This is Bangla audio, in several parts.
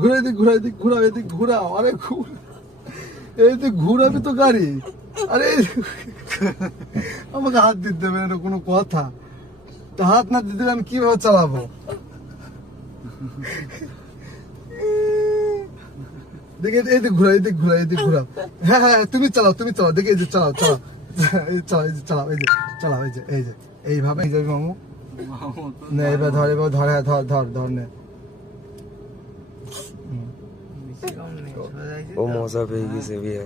ঘুরা এদিক ঘুরা এদিক ঘুরা এদিক ঘুরাও, আরে এদিক ঘুরাবি তো গাড়ি। আরে আমাকে হাত দিতে দেবে, এটা কোনো কথা? হাত না দিতে আমি কিভাবে চালাবো? দেখে এদিক ঘুরা এদিক ঘুরা এদিক ঘুরা। হ্যাঁ হ্যাঁ তুমি চালাও দেখে এই যে চালাও এই যে চালাও এই যে চালাও এই যে চালাও এই যে এইভাবে যাবি মামু। না এবার ধর হ্যাঁ ধর নে। ও মজা পেয়ে গেছে ভাই।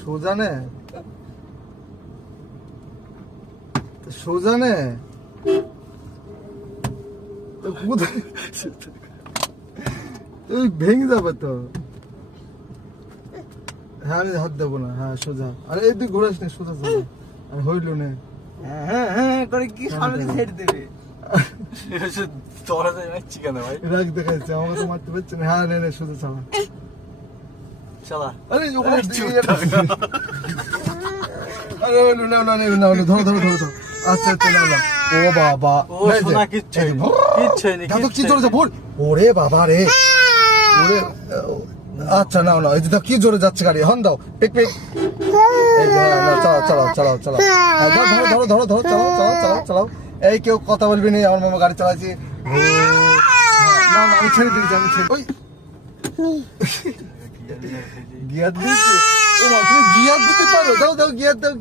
সোজা নে তুই ভেঙে যাবে তো। হ্যাঁ আমি হাত দেবো না, হ্যাঁ সোজা। আরে এই তুই ঘোরাস না, সোজা যাবে। আর হইল না হ্যাঁ করে কি সামনে ছেড়ে দেবে। তোরা যাচ্ছি কেন ভাই? রাগ দেখাচ্ছে, আমাকে তো মারতে পারছে না। হ্যাঁ নে সোজা চালা। আরে ওখানে আরে না ধরো। আচ্ছা না। ও বাবা, কিচ্ছু নেই। কি জোরে ভোর। ওরে বাবা রে, ওরে। আচ্ছা না এই যে কি জোরে যাচ্ছে গাড়ি, হর্ন দাও। পিক চালাও ধরো চালাও। এই কেউ কথা বলবি না, আমার মামা গাড়ি চালাচ্ছি। না আমি ছেড়ে দিয়েছি, ওই গিয়ার দিয়েছি। তুমি গিয়ার দিতে পারো? দাও গিয়ার দাও।